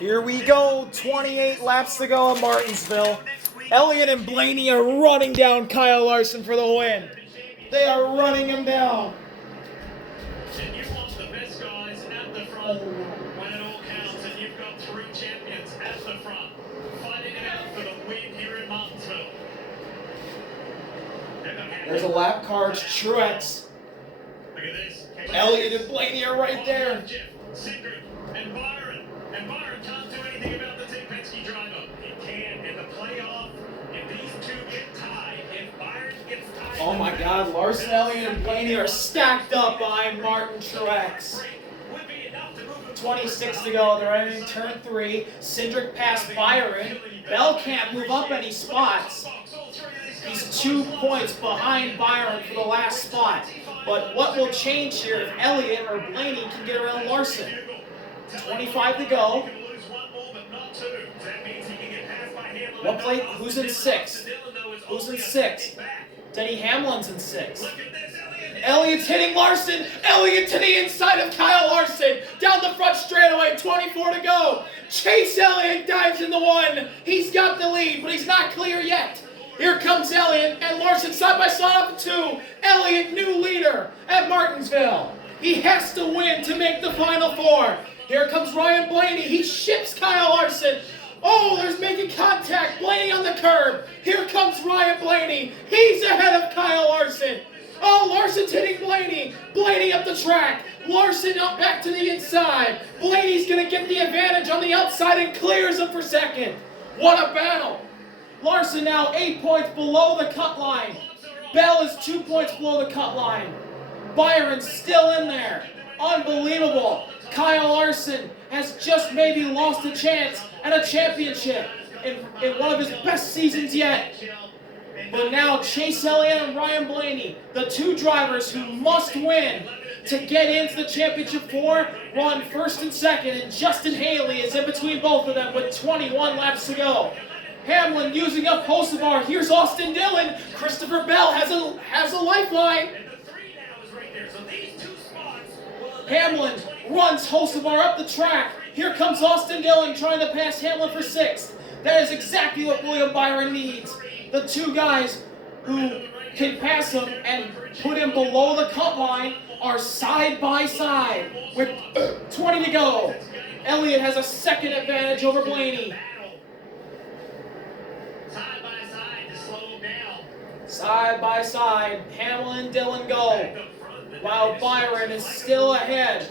Here we go, 28 laps to go at Martinsville. Elliott and Blaney are running down Kyle Larson for the win. They are running him down. And you want the best guys at the front when it all counts, and you've got three champions at the front fighting it out for the win here in Martinsville. There's a lap car, it's Truex. Look at this. Elliott and Blaney are right there. Cindric and Byron. And Byron can't do anything about the Team Penske driver. He can in the playoff. If these two get tied, if Byron gets tied. Oh my God, Larson, Elliott, and Blaney are stacked up behind Martin Truex. 26 to go, they're entering turn 3. Cindric passed Byron. Bell can't move up any spots. He's 2 points behind Byron for the last spot. But what will change here if Elliott or Blaney can get around Larson? 25 to go. What plate? Who's in 6th? Who's in 6th? Denny Hamlin's in 6th. Elliott's hitting Larson. Elliott to the inside of Kyle Larson. Down the front straightaway. 24 to go. Chase Elliott dives in the 1. He's got the lead, but he's not clear yet. Here comes Elliott and Larson side by side up to 2. Elliott, new leader at Martinsville. He has to win to make the Final Four. Here comes Ryan Blaney. He ships Kyle Larson. Oh, there's making contact. Blaney on the curb. Here comes Ryan Blaney. He's ahead of Kyle Larson. Oh, Larson's hitting Blaney. Blaney up the track. Larson up back to the inside. Blaney's going to get the advantage on the outside and clears him for second. What a battle. Larson now 8 points below the cut line. Bell is 2 points below the cut line. Byron's still in there. Unbelievable. Kyle Larson has just maybe lost a chance at a championship in one of his best seasons yet. But now Chase Elliott and Ryan Blaney, the 2 drivers who must win to get into the championship 4, run 1st and 2nd, and Justin Haley is in between both of them with 21 laps to go. Hamlin using up Hocevar. Here's Austin Dillon. Christopher Bell has a lifeline. Hamlin runs Hocevar up the track. Here comes Austin Dillon trying to pass Hamlin for 6th. That is exactly what William Byron needs. The 2 guys who can pass him and put him below the cut line are side by side with 20 to go. Elliott has a second advantage over Blaney. Side by side, Hamlin and Dillon go, while Byron is still ahead.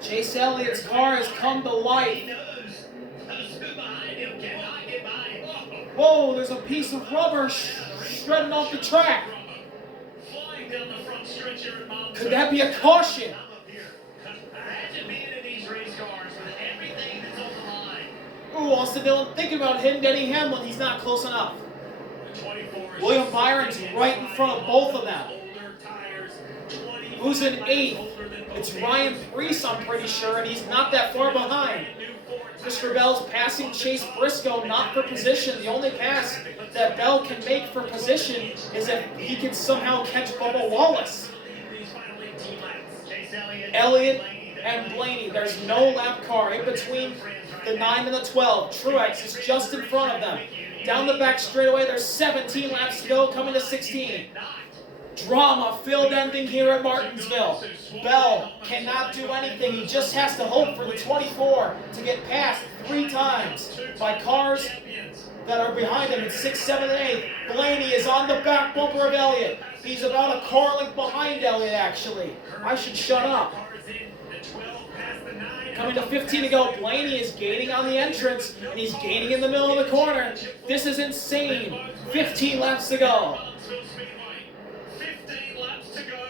Chase Elliott's car has come to life. Whoa, there's a piece of rubber shredding off the track. Could that be a caution? Ooh, Austin Dillon thinking about hitting Denny Hamlin. He's not close enough. William Byron's right in front of both of them. Who's in 8th? It's Ryan Preece, I'm pretty sure, and he's not that far behind. Christopher Bell's passing Chase Briscoe, not for position. The only pass that Bell can make for position is if he can somehow catch Bubba Wallace. Elliott and Blaney, there's no lap car in between the 9 and the 12. Truex is just in front of them. Down the back straightaway, there's 17 laps to go, coming to 16. Drama-filled ending here at Martinsville. Bell cannot do anything. He just has to hope for the 24 to get passed 3 times by cars that are behind him in 6, 7, and 8. Blaney is on the back bumper of Elliott. He's about a car length behind Elliott, actually. I should shut up. Coming to 15 to go, Blaney is gaining on the entrance, and he's gaining in the middle of the corner. This is insane. 15 laps to go.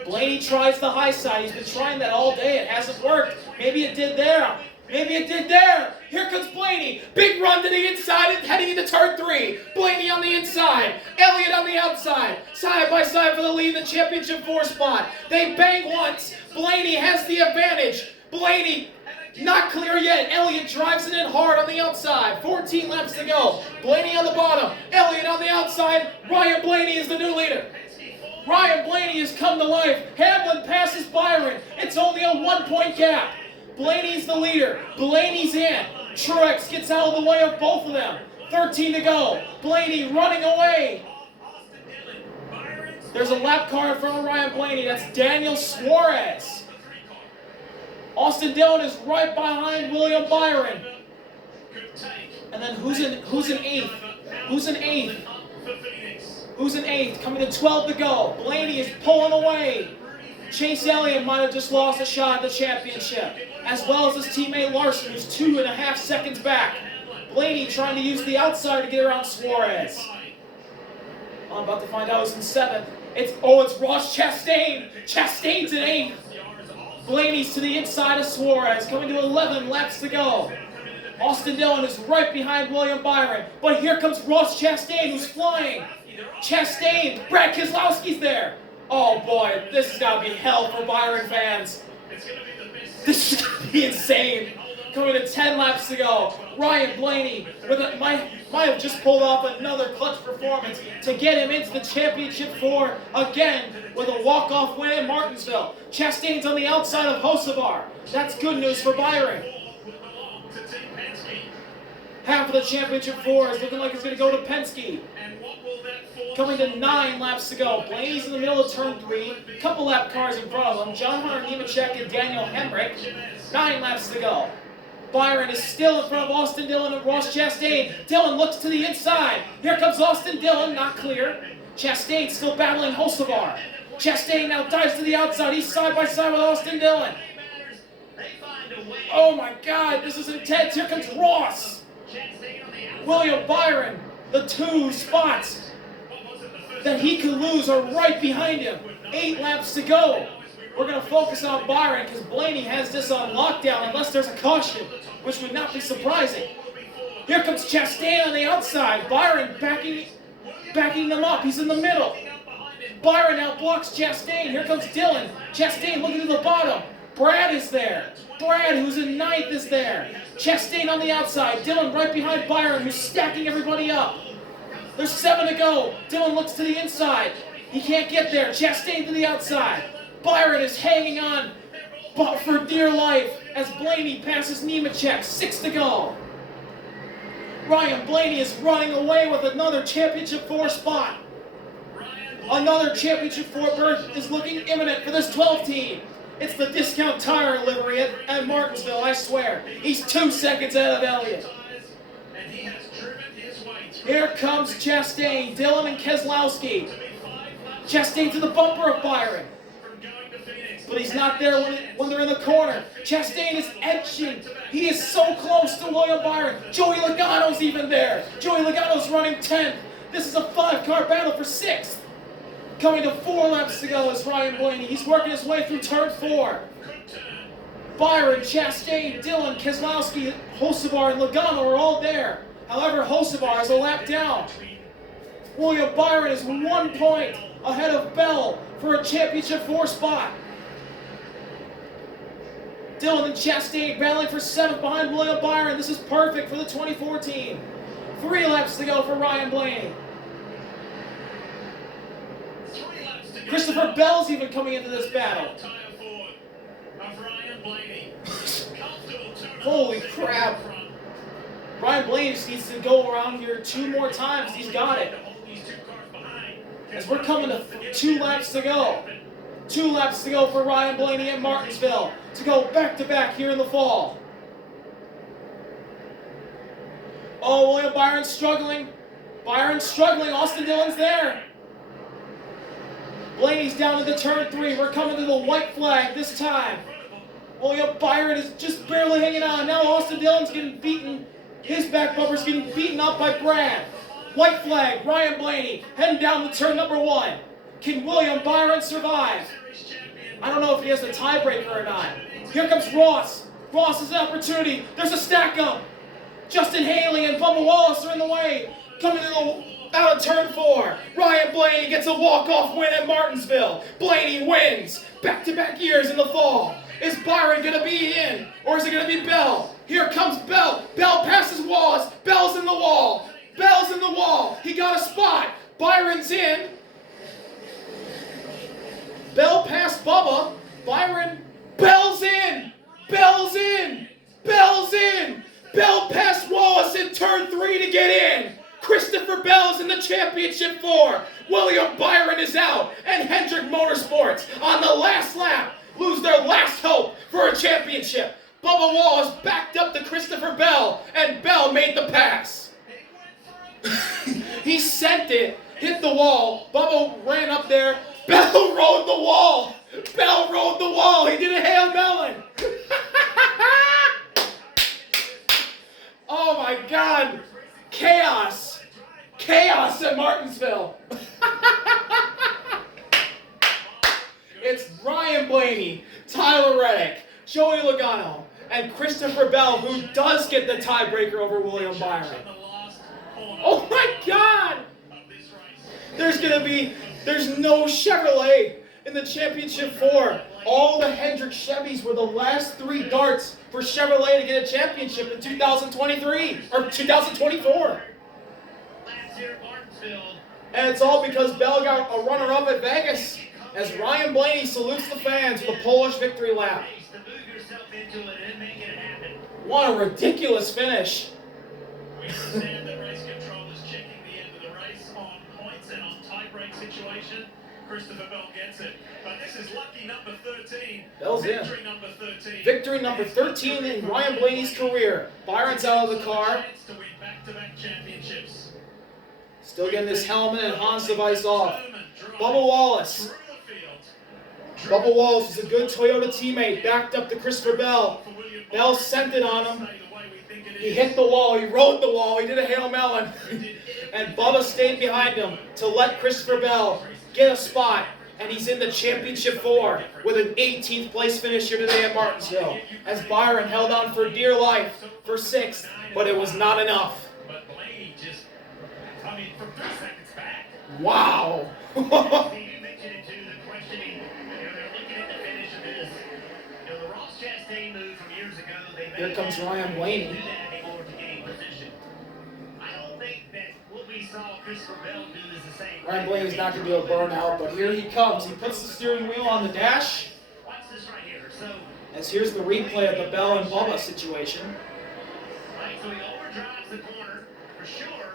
Blaney tries the high side. He's been trying that all day. It hasn't worked. Maybe it did there. Maybe it did there. Here comes Blaney. Big run to the inside and heading into turn 3. Blaney on the inside. Elliott on the outside. Side by side for the lead in the championship 4 spot. They bang once. Blaney has the advantage. Blaney not clear yet. Elliott drives it in hard on the outside. 14 laps to go. Blaney on the bottom. Elliott on the outside. Ryan Blaney is the new leader. Ryan Blaney has come to life. Hamlin passes Byron. It's only a 1-point gap. Blaney's the leader. Blaney's in. Truex gets out of the way of both of them. 13 to go. Blaney running away. There's a lap car in front of Ryan Blaney. That's Daniel Suarez. Austin Dillon is right behind William Byron. And then who's in eighth? Who's in eighth? Who's in eighth? Coming to 12 to go. Blaney is pulling away. Chase Elliott might have just lost a shot at the championship, as well as his teammate Larson, who's 2.5 seconds back. Blaney trying to use the outside to get around Suarez. I'm about to find out who's in seventh. It's Ross Chastain. Chastain's in eighth. Blaney's to the inside of Suarez, coming to 11 laps to go. Austin Dillon is right behind William Byron, but here comes Ross Chastain, who's flying. Chastain, Brad Keselowski's there. Oh boy, this has got to be hell for Byron fans. This is going to be insane. Coming to 10 laps to go. Ryan Blaney might have just pulled off another clutch performance to get him into the championship four again with a walk-off win at Martinsville. Chastain's on the outside of Hocevar. That's good news for Byron. Half of the championship four is looking like it's going to go to Penske. Coming to 9 laps to go. Blaney's in the middle of turn 3. Couple lap cars in front of him. John Hunter Nemechek and Daniel Hemrick. 9 laps to go. Byron is still in front of Austin Dillon and Ross Chastain. Dillon looks to the inside. Here comes Austin Dillon, not clear. Chastain still battling Hocevar. Chastain now dives to the outside. He's side by side with Austin Dillon. Oh my God, this is intense. Here comes Ross. William Byron, the 2 spots that he could lose are right behind him. 8 laps to go. We're going to focus on Byron because Blaney has this on lockdown unless there's a caution, which would not be surprising. Here comes Chastain on the outside. Byron backing them up. He's in the middle. Byron now blocks Chastain. Here comes Dillon. Chastain looking to the bottom. Brad is there. Brad, who's in 9th, is there. Chastain on the outside. Dillon right behind Byron, who's stacking everybody up. There's 7 to go. Dillon looks to the inside. He can't get there. Chastain to the outside. Byron is hanging on but for dear life as Blaney passes Nemechek. 6 to go. Ryan Blaney is running away with another championship 4 spot. Another championship 4 berth is looking imminent for this 12 team. It's the discount tire livery at Martinsville, I swear. He's 2 seconds ahead of Elliott. Here comes Chastain, Dillon, and Keselowski. Chastain to the bumper of Byron. But he's not there when they're in the corner. Chastain is edging. He is so close to William Byron. Joey Logano's even there. Joey Logano's running 10th. This is a 5-car battle for 6th. Coming to 4 laps to go is Ryan Blaney. He's working his way through turn 4. Byron, Chastain, Dillon, Keselowski, Hocevar, and Logano are all there. However, Hocevar is a lap down. William Byron is 1 point ahead of Bell for a championship 4 spot. Dillon and Chastain battling for 7th behind William Byron. This is perfect for the 2014. 3 laps to go for Ryan Blaney. Christopher Bell's even coming into this battle. Holy crap. Ryan Blaney just needs to go around here 2 more times. He's got it. As we're coming to 2 laps to go. 2 laps to go for Ryan Blaney at Martinsville to go back-to-back here in the fall. Oh, William Byron's struggling. Byron's struggling. Austin Dillon's there. Blaney's down to the turn 3. We're coming to the white flag this time. William Byron is just barely hanging on. Now Austin Dillon's getting beaten. His back bumper's getting beaten up by Brad. White flag, Ryan Blaney heading down to turn number 1. Can William Byron survive? I don't know if he has a tiebreaker or not. Here comes Ross. Ross has an opportunity. There's a stack up. Justin Haley and Bubba Wallace are in the way. Coming out of turn 4. Ryan Blaney gets a walk-off win at Martinsville. Blaney wins. Back-to-back years in the fall. Is Byron going to be in? Or is it going to be Bell? Here comes Bell. Bell passes Wallace. Bell's in the wall. Bell's in the wall. He got a spot. Byron's in. Bell passed Bubba. Byron. Bell's in. Bell's in. Bell passed Wallace in turn 3 to get in. Christopher Bell's in the championship 4. William Byron is out. And Hendrick Motorsports on the last lap lose their last hope for a championship. Bubba Wallace backed up to Christopher Bell, and Bell made the pass. He sent it, hit the wall. Bubba ran up there. Bell rode the wall. Bell rode the wall. He did a Hail Melon. Oh my God. Chaos. Chaos at Martinsville. It's Ryan Blaney, Tyler Reddick, Joey Logano, and Christopher Bell, who does get the tiebreaker over William Byron. Oh my God! There's no Chevrolet in the championship 4. All the Hendrick Chevys were the last 3 darts for Chevrolet to get a championship in 2023 or 2024. And it's all because Bell got a runner-up at Vegas as Ryan Blaney salutes the fans with a Polish victory lap. What a ridiculous finish. We understand that race control is checking the end of the race on points and on tie-break situation. Christopher Bell gets it. But this is lucky number 13. Bell's Victory in. number 13. Victory number 13 in Ryan Blaney's career. Byron's out of the car. To win back-to-back championships. Still getting his helmet and Hans device off. Bubba Wallace. Bubba Wallace is a good Toyota teammate, backed up to Christopher Bell. Bell sent it on him. He hit the wall, he rode the wall, he did a Hail Melon. And Bubba stayed behind him to let Christopher Bell get a spot. And he's in the championship 4 with an 18th place finish here today at Martinsville. As Byron held on for dear life for 6th, but it was not enough. But Blaney just, I mean, from 3 seconds back. Wow. You mentioned it too, the questioning. They're looking at the finish of this. The Ross Chastain move from years ago. Here comes Ryan Blaney. Do that anymore to gain position. I don't think that what we saw Christopher Bell do is the same. Ryan Blaney's not going to do a burnout, but here he comes. He puts the steering wheel on the dash. Watch this right here. So, As here's the replay of the Bell and Bubba situation. right, so he overdrives the corner for sure.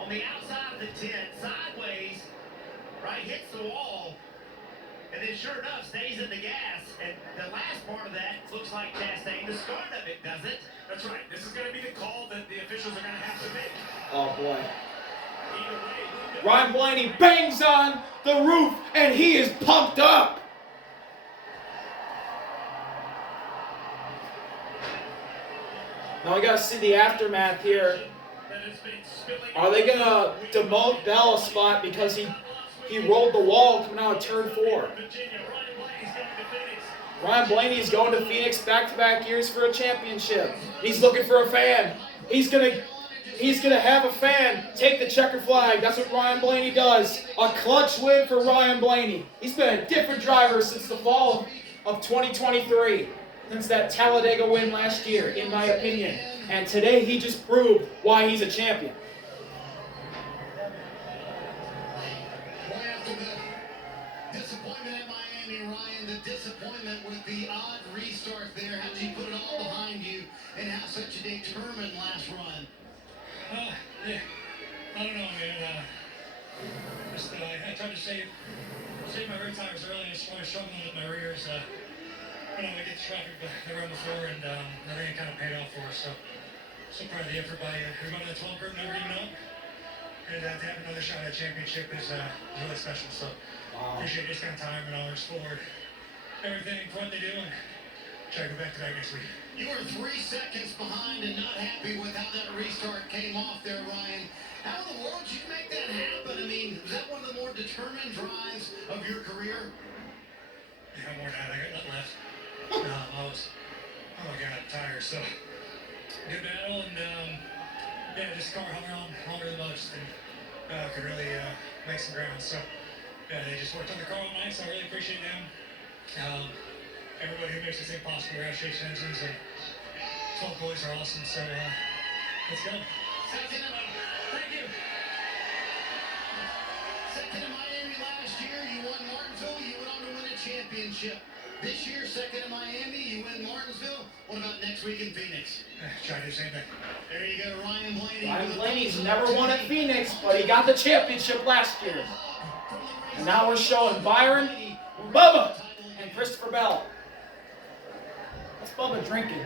On the outside of the tent, sideways, right, hits the wall. And then sure enough, stays in the gas. And the last part of that looks like Chastain. The start of it doesn't. That's right. This is going to be the call that the officials are going to have to make. Oh boy. Either way, Ryan Blaney bangs on the roof and he is pumped up. Now we got to see the aftermath here. Are they going to demote Bell a spot because he rolled the wall coming out of turn 4? Ryan Blaney is going to Phoenix back-to-back years for a championship. He's looking for a fan. He's gonna have a fan take the checker flag. That's what Ryan Blaney does. A clutch win for Ryan Blaney. He's been a different driver since the fall of 2023. Since that Talladega win last year, in my opinion. And today he just proved why he's a champion. Disappointment at Miami, Ryan. The disappointment with the odd restart there. How did you put it all behind you and have such a determined last run? Yeah. I don't know, man. I tried to save my rear tires early. I was struggling with my rears. We get the traffic the run before, and I think it kind of paid off for us. So proud of the effort by everybody on the 12 group, never giving up. And to have another shot at a championship is really special. So appreciate this kind of time and hours for everything, for what they do, and try to go back to that next week. You were 3 seconds behind and not happy with how that restart came off there, Ryan. How in the world did you make that happen? I mean, is that one of the more determined drives of your career? Yeah, more than that. I got nothing left. Oh my God, tired. So good battle, and yeah, this car hung on longer than most, and could really make some ground. So yeah, they just worked on the car all night, so I really appreciate them. Everybody who makes this thing possible, Shakes Engines, and 12 boys are awesome. So let's go. Thank you. Second in Miami last year, you won Martinsville, you went on to win a championship. This year, second in Miami, you win Martinsville. What about next week in Phoenix? Try to do the same thing. There you go, Ryan Blaney. Ryan Blaney's never won at Phoenix, but he got the championship last year. And now we're showing Byron, Bubba, and Christopher Bell. What's Bubba drinking?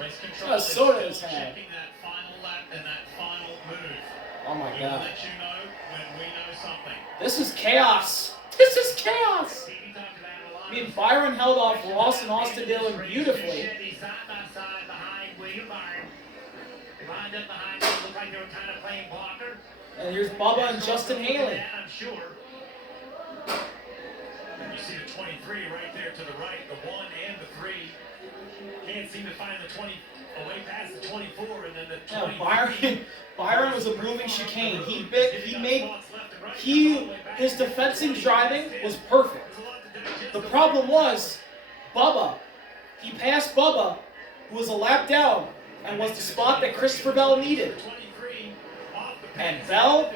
Race He's control got a is soda in still his hand. checking that final lap and that final move. Oh my We'll God. let you know when we know something. This is chaos. This is chaos. Stevie talked about a lot I mean, of- Byron held off Ross and Austin Dillon beautifully. Chevy side by side behind William Byron. They lined up behind him, looked like they were kind of playing blocker. And here's Bubba and Justin Haley. I'm sure. And you see the 23 right there to the right, the 1 and the 3. Can't seem to find the 20 away past the 24, and then the 20. Byron was a moving chicane. His defensive driving was perfect. The problem was, Bubba. He passed Bubba, who was a lap down, and was the spot that Christopher Bell needed. And Bell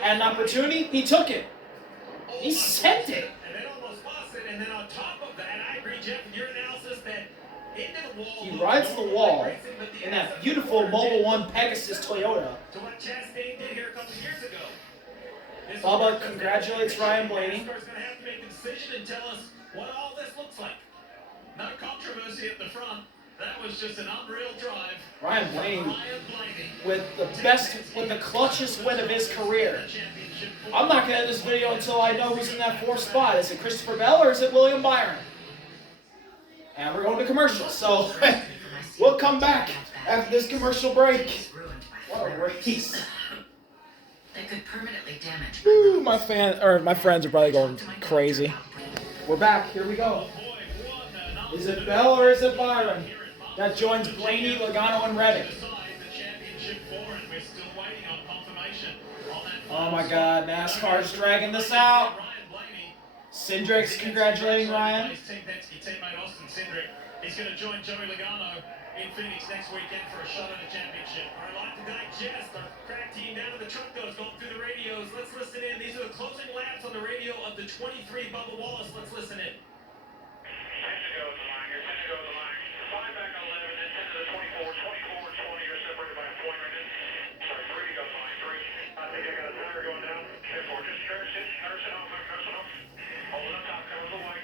had an opportunity, he took it. He sent it. And then almost lost it, and then on top of that, I agree, Jeff, with your analysis that into the wall. He rides the wall in that beautiful Mobil 1 Pegasus Toyota. To what Chastain did here a couple of years ago. Bubba congratulates Ryan Blaney. NASCAR's going to have to make a decision and tell us what all this looks like. No controversy at the front. That was just an unreal drive. Ryan Blaney with the clutchest win of his career. I'm not going to end this video until I know who's in that 4th spot. Is it Christopher Bell or is it William Byron? And we're going to commercial, so we'll come back after this commercial break. What a race. That could permanently damage. Ooh, my friends are probably going crazy. We're back. Here we go. Is it Bell or is it Byron that joins Blaney, Logano, and Reddick? Oh my God, NASCAR's dragging this out. Cindric's congratulating Ryan. He's going to join Joey Logano in Phoenix next weekend for a shot at the championship. Our live to digest, our crack team down to the truck goes going through the radios. Let's listen in. These are the closing laps on the radio of the 23 Bubba Wallace. Let's listen in. 10 to go at the line. You're 10 to go at the line. 5 back on 11, then 10 to the 24. 24 and 20, you're separated by a point right now. Sorry, 3 to go at the line. 3. I think I got a tire going down. 10 4. Just nurse it off. Hold it up top. Cover the white.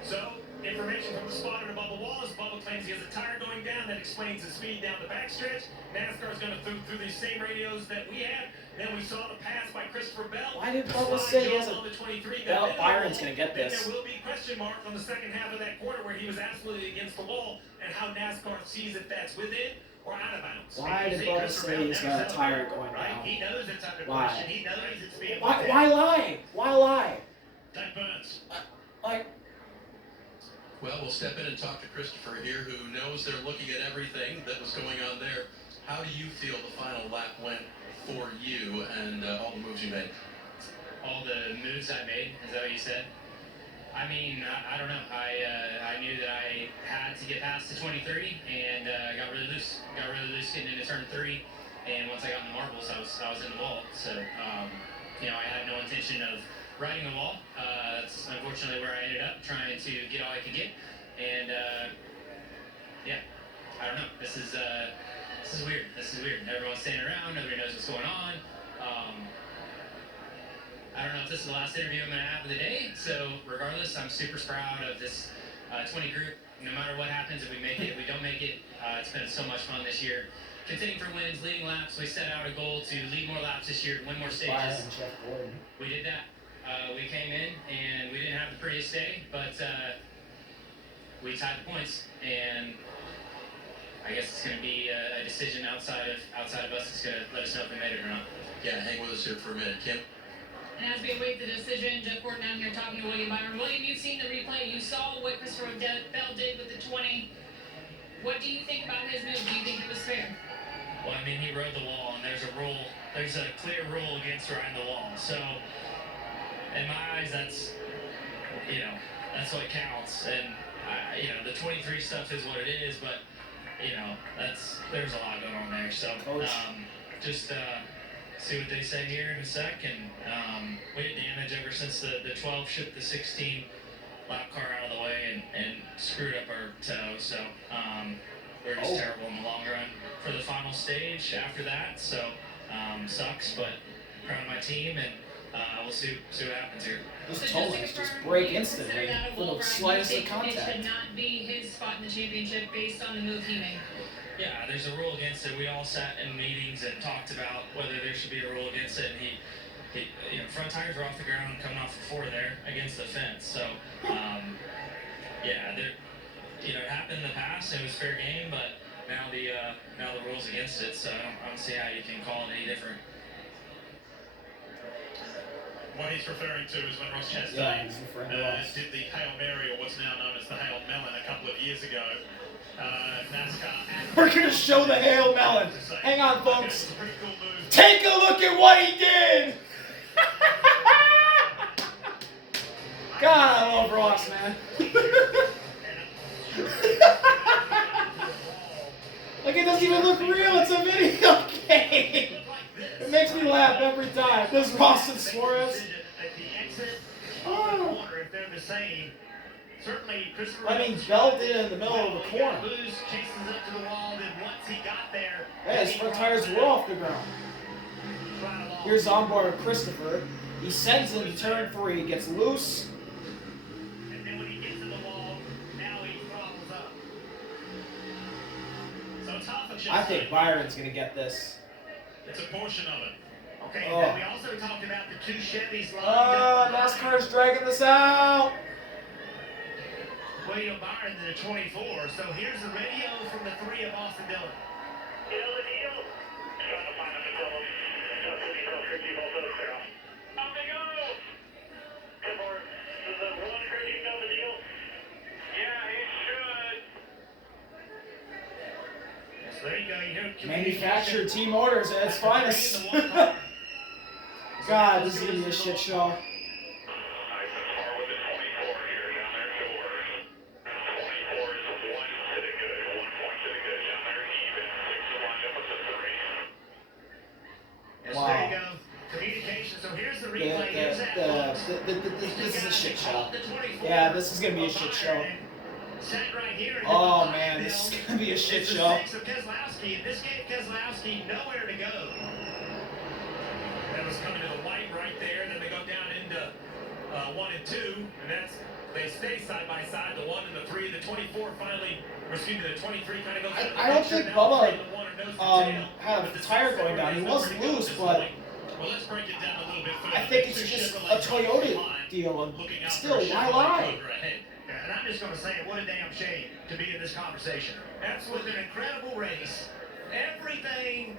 So, information from the spotter to Bubba Wallace. Bubba claims he has a tire going down that explains the speed down the backstretch. NASCAR's going to through these same radios that we had. Then we saw the pass by Christopher Bell. Why did Bubba say he has a... Bell, Byron's going to get Then this. there will be question mark on the second half of that quarter where he was absolutely against the wall and how NASCAR sees if that's within or out of bounds. Why did Bubba say he's got a tire going down? He knows it's under Why? question. He knows it's being Why lie? Why lie? Doug Burns. Like... Well, we'll step in and talk to Christopher here, who knows they're looking at everything that was going on there. How do you feel the final lap went for you and all the moves you made? All the moves I made, is that what you said? I mean, I don't know. I knew that I had to get past the 23 and got really loose. Got really loose getting into turn 3, and once I got in the marbles, I was in the wall. So, you know, I had no intention of riding the wall. That's unfortunately where I ended up, trying to get all I could get. And yeah, I don't know. This is weird. This is weird. Everyone's standing around. Nobody knows what's going on. I don't know if this is the last interview I'm going to have of the day. So regardless, I'm super proud of this 20 group. No matter what happens, if we make it, if we don't make it, it's been so much fun this year. Contending for wins, leading laps. We set out a goal to lead more laps this year, win more stages. We did that. We came in and we didn't have the prettiest day, but we tied the points, and I guess it's going to be a decision outside of us that's going to let us know if we made it or not. Yeah, hang with us here for a minute, Kim. And as we await the decision, Jeff Gordon down here talking to William Byron. William, you've seen the replay. You saw what Christopher Bell did with the 20. What do you think about his move? Do you think it was fair? Well, I mean, he rode the wall, and there's a clear rule against riding the wall. So, in my eyes, that's what counts. And, the 23 stuff is what it is, but, there's a lot going on there. So, just see what they say here in a sec. And we had damage ever since the 12 shipped the 16. lap car out of the way and screwed up our toe. So we're just terrible in the long run for the final stage after that. So sucks, but proud of my team, and we'll see what happens here. Those toes just break instantly for the slightest of It should contact. not be his spot in the championship based on the move he made. Yeah, there's a rule against it. We all sat in meetings and talked about whether there should be a rule against it, and he front tires were off the ground coming off the floor there against the fence. So, yeah, it happened in the past. It was fair game, but now the rules against it. So I don't see how you can call it any different. What he's referring to is when Ross Chastain did the Hail Mary, or what's now known as the Hail Melon, a couple of years ago. NASCAR. We're going to show the Hail Melon. Hang on, folks. Take a look at what he did. God, I love Ross, man. Like, it doesn't even look real. It's a video game. It makes me laugh every time. This Ross and Suarez. Oh. I mean, Bell did it in the middle of the corner. Yeah, his front tires were off the ground. Here's onboard Christopher. He sends him to turn 3, gets loose. And then when he gets to the wall, now he throttles up. So it's half a chance. I think Byron's going to get this. It's a portion of it. Okay, then we also talked about the 2 Chevys lined up. NASCAR's dragging this out. William Byron to the 24. So here's the radio from the 3 of Austin Dillon. You know the deal? Trying to find a Patillo. Just the details for keep all those clear off. Up they go! Good board. Does the 1 Christie know the deal? Yeah, he should. So there you go. You hear Manufactured team orders at its finest. God, this is going to be a shit show. Wow. There you go. Communication. So here's the replay. This is a shit show. Yeah, this is going to be a shit show. Oh man, this is going to be a shit show. This gave Keselowski nowhere to go. That was coming to the white right there, and then they go down into 1 and 2, and they stay side by side. The 1 and the 3, the 24 finally, or excuse me, the 23 kind of goes. I don't think Bubba had a tire going down. He was loose, but well, let's break it down a little bit further. I think it's just a Toyota deal. And still, why lie? And I'm just going to say it, what a damn shame to be in this conversation. Absolutely an incredible race. Everything,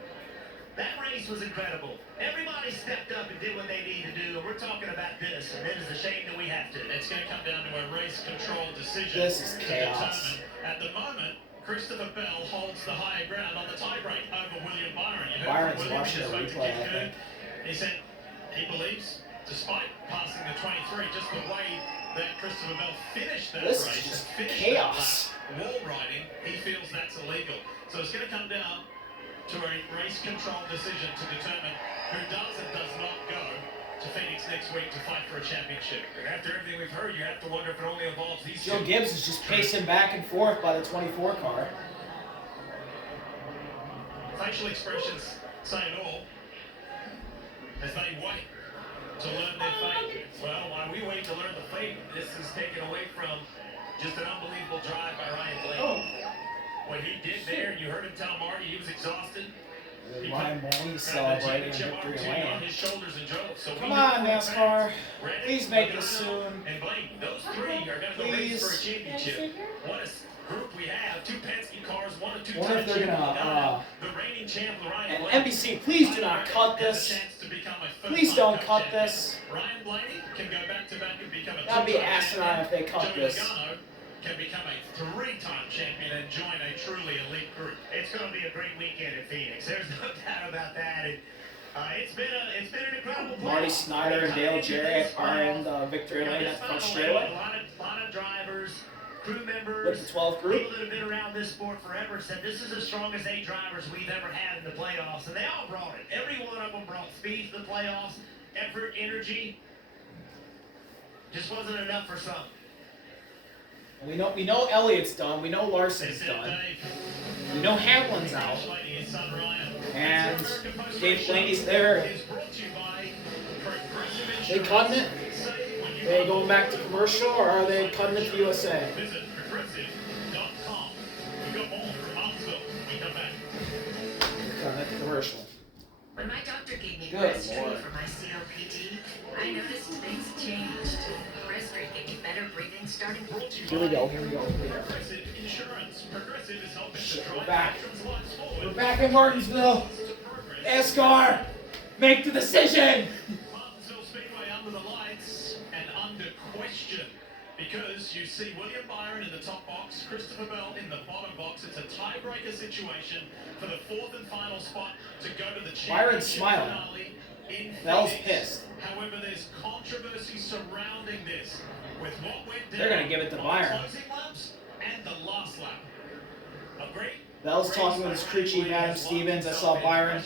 that race was incredible. Everybody stepped up and did what they needed to do. We're talking about this, and it is a shame that we have to. It's going to come down to a race control decision. This is chaos. At the moment, Christopher Bell holds the higher ground on the tiebreak over William Byron. Byron's watching the replay, I think. He said he believes, despite passing the 23, just the way that Christopher Bell finished that race, is just finished chaos. That wall riding, he feels that's illegal. So it's going to come down to a race control decision to determine who does and does not go to Phoenix next week to fight for a championship. And after everything we've heard, you have to wonder if it only involves these Joe two. Gibbs is just pacing back and forth by the 24 car. Facial expressions say it all as they wait to learn their fate. Well, while we wait to learn the fate, this is taken away from just an unbelievable drive by Ryan Blaney. What he did there, you heard him tell Marty he was exhausted. Ryan Blaney celebrating victory lane. His shoulders and drove. So Come on, NASCAR. Please make this soon. And Blaney, those 3 are going to go race for a championship. What a group we have. 2 Penske cars, 1 or 2 What if they're gonna, the reigning champ, Ryan and Blaney. NBC, please do not cut this. Please don't cut this. Ryan Blaney can go back to back and become a That'd be asinine if they cut Joey this. Logano can become a 3-time champion and join a truly elite group. It's going to be a great weekend in Phoenix. There's no doubt about that. And, it's been an incredible play. Marty Snyder and Dale Jarrett are in the victory lane at the front straightaway. A lot of drivers, crew members, With the 12 group. people that have been around this sport forever said this is the strongest 8 drivers we've ever had in the playoffs. And they all brought it. Every one of them brought speed to the playoffs, effort, energy. Just wasn't enough for some. We know Elliott's done. We know Larson's done. We know Hamlin's out. And Dave Blaney's there. They cutting it? They going back to commercial, or are they cutting it to USA? Visit progressive.com. We've got more from Martinsville. We come back. Cutting it to commercial. When my doctor gave me Good Brestry Lord. for my COPD, I noticed things changed. Brestry gave me better breathing starting. Here we go. Progressive Insurance. Progressive is helping to We're drive back. veterans' lives forward. We're back in Martinsville. Escar, make the decision. Martinsville Speedway under the lights and under question, because you see William Byron in the top box, Christopher Bell in the bottom box. It's a tiebreaker situation for the fourth and final spot to go to the Byron's championship smiling. finale in Bell's Phoenix. pissed. However, there's controversy surrounding this with what went down. They're gonna give it to on Byron. closing laps and the last lap. A great Bell's talking with his crew chief Adam Stevens. I saw Byron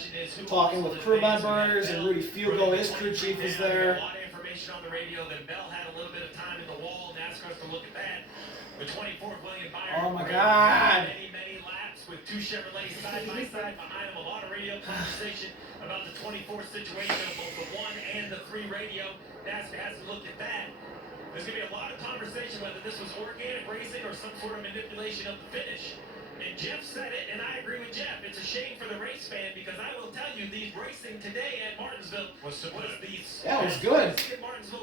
talking with crew members, and Rudy Fugo, his crew chief, is there. A lot of information on the radio. Then Bell had a little bit of time in the wall. NASCAR's to look at that. The 24th William Byron. Oh my God. Many laps with two Chevrolets side by side behind him. A lot of radio conversation about the 24th situation of both the 1 and the 3 radio. NASCAR has to look at that. There's going to be a lot of conversation whether this was organic racing or some sort of manipulation of the finish. And Jeff said it, and I agree with Jeff. It's a shame for the race fan, because I will tell you, the racing today at Martinsville was the Yeah, it was good.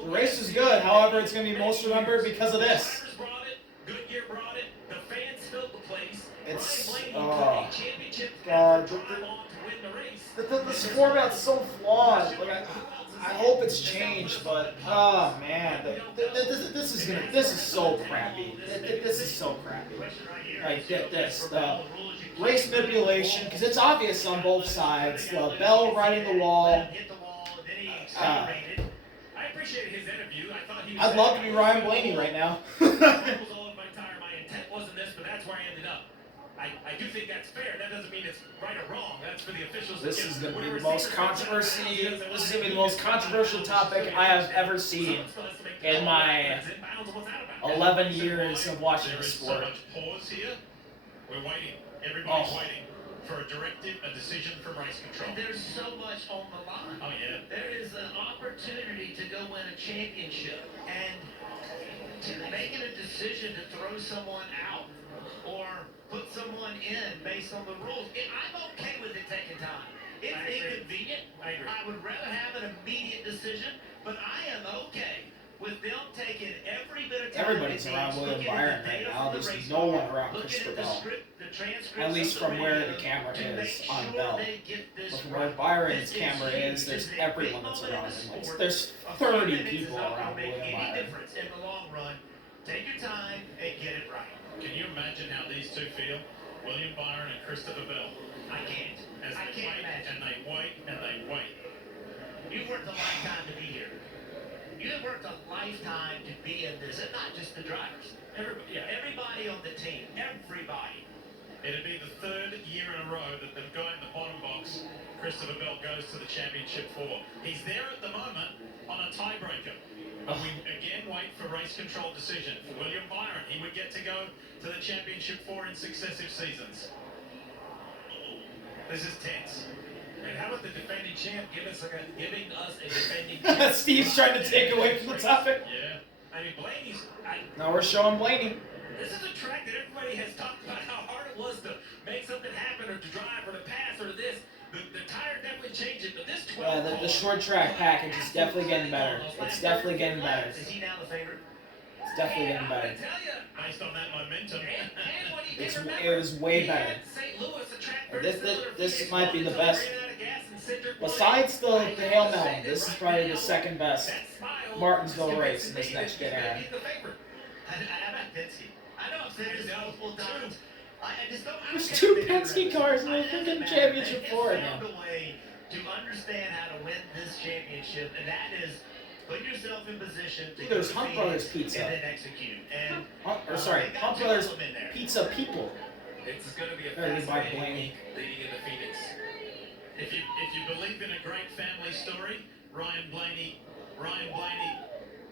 The race was good. However, it's going to be most remembered because of this. Drivers brought it, Goodyear brought it, the fans filled the place. It's, Ryan Blaney oh, put a championship God, drive on to win the race. This format's so flawed. Like, I hope it's changed, but oh man, this is so crappy. This is so crappy. Like the race manipulation, because it's obvious on both sides. The Bell riding the wall. I appreciated his interview. I thought he was I'd love to be Ryan Blaney right now. I was all over my tire. My intent wasn't this, but that's where I ended up. I do think that's fair. That doesn't mean it's right or wrong. That's for the officials. This is going to be the most controversy. This is going to be the most controversial topic I have ever seen in my 11 years of watching the sport. So much pause here. We're waiting. Everybody's waiting for a directive, a decision from race control. There's so much on the line. Oh yeah. There is an opportunity to go win a championship, and making a decision to throw someone out or put someone in based on the rules, I'm okay with it taking time. It's inconvenient. I agree. I would rather have an immediate decision, but I am okay with them taking every bit of time. Everybody's around William Byron right now. There's no one around Christopher Bell. At least from where the camera is on Bell. But from where Byron's camera is, there's everyone that's around him. Like, there's 30 people around William Byron. In the long run, take your time and get it right. Can you imagine how these two feel? William Byron and Christopher Bell. I can't. As I they can't wait imagine. and they wait and they wait. You've worked a lifetime to be here. You have worked a lifetime to be in this, and not just the drivers. Everybody on the team. Everybody. It'd be the third year in a row that the guy in the bottom box, Christopher Bell, goes to the championship 4. He's there at the moment on a tiebreaker. But we again wait for race control decision. For William Byron, he would get to go to the championship 4 in successive seasons. This is tense. And how about the defending champ giving us a defending champ? Steve's trying to take away from the topic. Yeah. I mean, Blaney's... Now we're showing Blaney. This is a track that everybody has talked about how hard it was to make something happen or to drive or to pass or to this. The tire definitely changed it, but this 12 The short track package is definitely getting better. It's definitely getting better. Is he now the favorite? It's definitely getting better. based on that momentum. And what he did, It was way better. St. Louis, a track very similar to This Phoenix, might be the best. ran out of gas in Citric Point. Besides the Hail Melon, this is probably the second best Martinsville race in this next gen era. He's the favorite. I'm not Penske. I know I've said this multiple times. I just don't. There's two Penske cars in the freaking championship four They now. found a way to understand how to win this championship, and that is put yourself in position to Ooh, there's go Hunt to Brothers Phoenix Pizza. and then execute. And Hunt they got two Brothers of them in there. Pizza People. It's going to be a Better be by fascinating Blaney. week leading into Phoenix. If you believe in a great family story, Ryan Blaney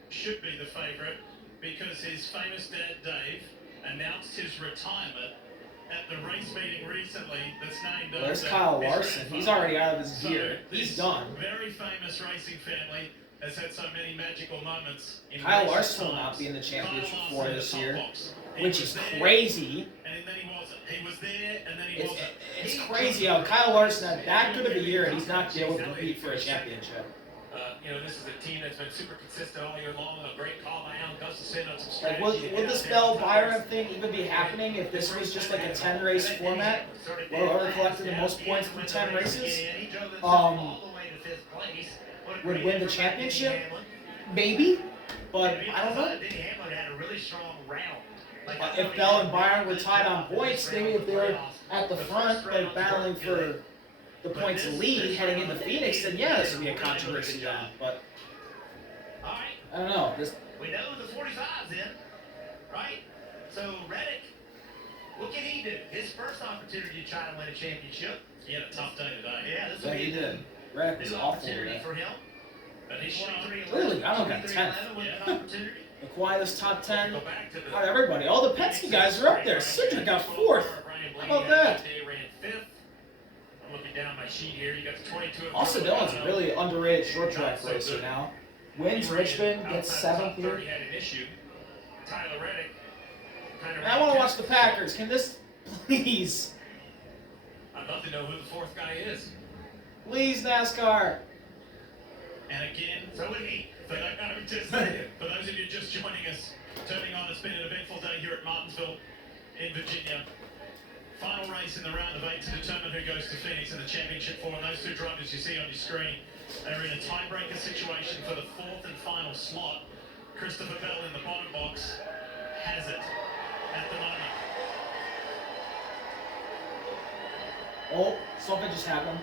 should be the favourite because his famous dad, Dave, announced his retirement at the race meeting recently that's named after There's Kyle his Larson. grandfather. He's already out of his So gear. He's this done. very famous racing family has had so many magical moments in Kyle recent Larson will times. not be in the championship Kyle for Larson in this the year, top box. He which was is there, crazy. and then he wasn't. He was there, and then he It's, wasn't. it's crazy how Kyle Larson had that good of a year and he's not able to compete for a championship. This is a team that's been super consistent all year long. A great call by Alan Gus to send up some Like, strategy. would this Bell Byron thing even be happening if this was just like a 10 race format? Well, whoever collected the most points from 10 races would win the championship? Maybe, but I don't know. Denny Hamlin had a really strong round. If Bell and Byron were tied on points, maybe if they were at the front, like battling for the points lead heading into Phoenix, then yeah, this would be a controversy then. But All right. I don't know. This We know the 45's in, right? So Reddick, what can he do? His first opportunity to try to win a championship. He had a tough day today. Yeah, this will like be he did. Reddick was new awful opportunity today. for him. But he's 23 Literally, I don't got 10th. with an opportunity. The quietest top 10 Go back to the out of everybody. All the Penske guys are up there. Cedric got 4th. How about that? Ran 5th. I'm looking down my sheet here. You got the 22. Austin Dillon's a really underrated short track racer now. Wins Richmond, gets 7th here. Had an issue. Tyler Reddick. I want to watch the Packers. Can this please, I'd love to know who the 4th guy is. please NASCAR? And again, so would he. But for those of you just joining us, turning on, it's been an eventful day here at Martinsville in Virginia. Final race in the round of 8 to determine who goes to Phoenix in the championship 4. And those two drivers you see on your screen are in a tiebreaker situation for the 4th and final slot. Christopher Bell in the bottom box has it at the moment. Oh, something just happened.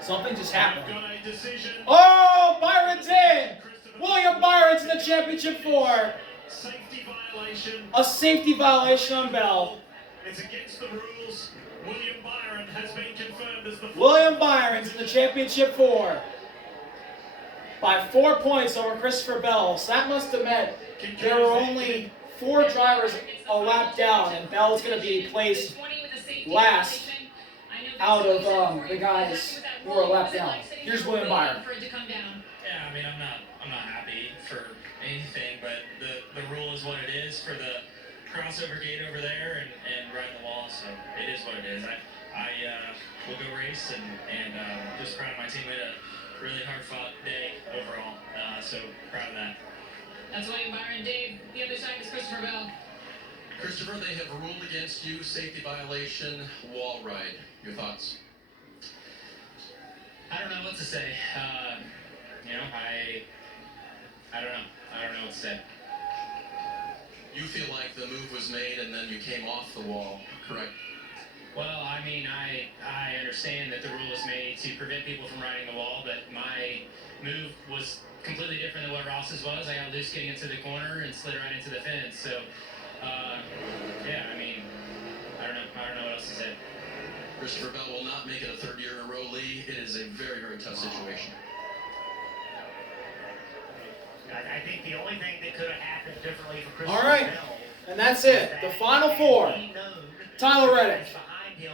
Something just happened. We've got a decision. Oh, Byron's in! William Byron's in the championship 4. Safety violation. A safety violation on Bell. It's against the rules. William Byron has been confirmed as the William Byron's in the championship 4. By 4 points over Christopher Bell. So that must have meant there were only 4 drivers a lap down, and Bell's going to be placed last out of the guys who are a lap down. Here's William Byron. Yeah, I mean, I'm not happy for anything, but the rule is what it is for the crossover gate over there and right in the wall, so it is what it is. I will go race and just proud of my team. We had a really hard-fought day overall, so proud of that. That's William Byron. Dave, the other side is Christopher Bell. Christopher, they have ruled against you, safety violation, wall ride. Your thoughts? I don't know what to say. I don't know. I don't know what to say. You feel like the move was made and then you came off the wall, correct? Well, I mean, I understand that the rule is made to prevent people from riding the wall, but my move was completely different than what Ross's was. I got loose getting into the corner and slid right into the fence. So, yeah, I mean, I don't know what else to say. Christopher Bell will not make it a 3rd year in a row, Lee. It is a very, very tough situation. I think the only thing that could have happened differently for Christopher All right, Bell and that's it. The final 4. Tyler Reddick,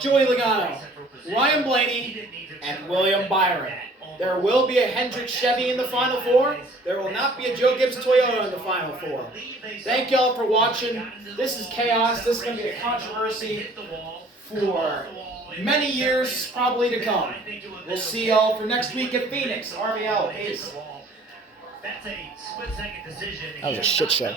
Joey Logano, Ryan Blaney, and William Byron. There will be a Hendrick Chevy in the Final 4. There will not be a Joe Gibbs Toyota in the Final 4. Thank y'all for watching. This is chaos. This is going to be a controversy for many years probably to come. We'll see y'all for next week at Phoenix. Army out. Peace. That's a split-second decision. That was a shit show.